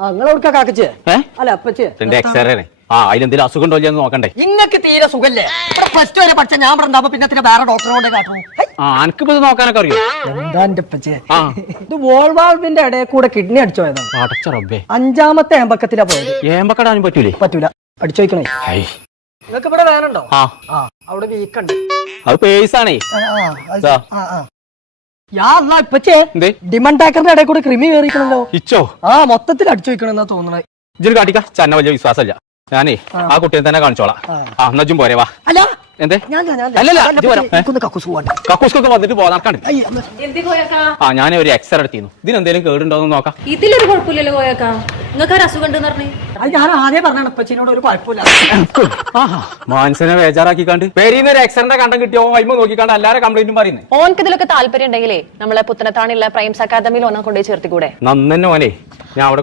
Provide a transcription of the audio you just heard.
നിങ്ങളെവിടുക്കാ കാക്കച്ചേ അല്ല അപ്പച്ചേ അതിലെന്തെങ്കിലും അസുഖം ഉണ്ടോ എന്ന് നോക്കണ്ടേ? ഇങ്ങക്ക് തീരെ സുഖല്ലേ? പ്ലസ് ടു വരെ പഠിച്ച ഞാൻ പറഞ്ഞ പിന്നെ വേറെ ഡോക്ടറോടെ കാട്ടു. എനിക്കിപ്പോ ഇത് നോക്കാനൊക്കെ അറിയോ? എന്താ എന്റെ അപ്പച്ചേ, ഇത് വോൾവാൾവിന്റെ ഇടയിൽ കൂടെ കിഡ്നി അടിച്ചു പോയതാണ്. അടച്ച റബ്ബേ, 5ാമത്തെ ഏമ്പക്കത്തിലാ പോയത്. ഏമ്പക്കടാനും പറ്റൂലേ? പറ്റൂല, അടിച്ചു വയ്ക്കണേ. നിങ്ങൾക്ക് ഇവിടെ വേനുണ്ടോ? അവിടെ വീക്കുണ്ട്. അത് പേസാണേ. ഇപ്പച്ചേ ഡിമണ്ട് ടാക്കറിന്റെ ഇടയിൽ കൂടെ ക്രിമി കയറിക്കണല്ലോ. ഇച്ചോ? മൊത്തത്തിൽ അടിച്ചു വയ്ക്കണെന്നാ തോന്നണേ. ഇജ്ജൊരു കാട്ടിക്ക, ചന്ന വലിയ വിശ്വാസമില്ല. ഞാനേ ആ കുട്ടിയെ തന്നെ കാണിച്ചോളാം. നജ്ജും പോരെ വാ. എന്തേ? കക്കൂസ്കൊക്കെ വന്നിട്ട് പോകാൻ നടക്കാണ്ട്. ഞാൻ ഒരു എക്സ്റേ എടുത്തിരുന്നു. ഇതിനെന്തേലും കേടുണ്ടോന്ന് നോക്കാം. ഇതിലൊരു കുഴപ്പമില്ലല്ലോ കോയക്ക, നിങ്ങൾക്ക് ഒരു അസുഖം ഉണ്ടെന്ന് പറഞ്ഞു. ഞാൻ ആദ്യം പറഞ്ഞാണ് അപ്പച്ചിനോട് ഒരു കുഴപ്പമില്ല. മനസ്സിനെ ബേജാറാക്കിക്കാണ്ട് പേരിന്ന് ഒരു എക്സ്റേ കണ്ടം കിട്ടിയോ അയിമ നോക്കിക്കാണ്ട് എല്ലാരും കംപ്ലൈന്റും പറയുന്നത്. ഓനക്ക് ഇതിലൊക്കെ താല്പര്യം ഉണ്ടെങ്കിലേ നമ്മളെ പുത്തനത്താണിയുള്ള പ്രൈംസ് അക്കാദമിയിൽ ഓനെ കൊണ്ടുപോയി ചേർത്തിക്കൂടെ? നന്നെ ഓനെ ഞാൻ അവിടെ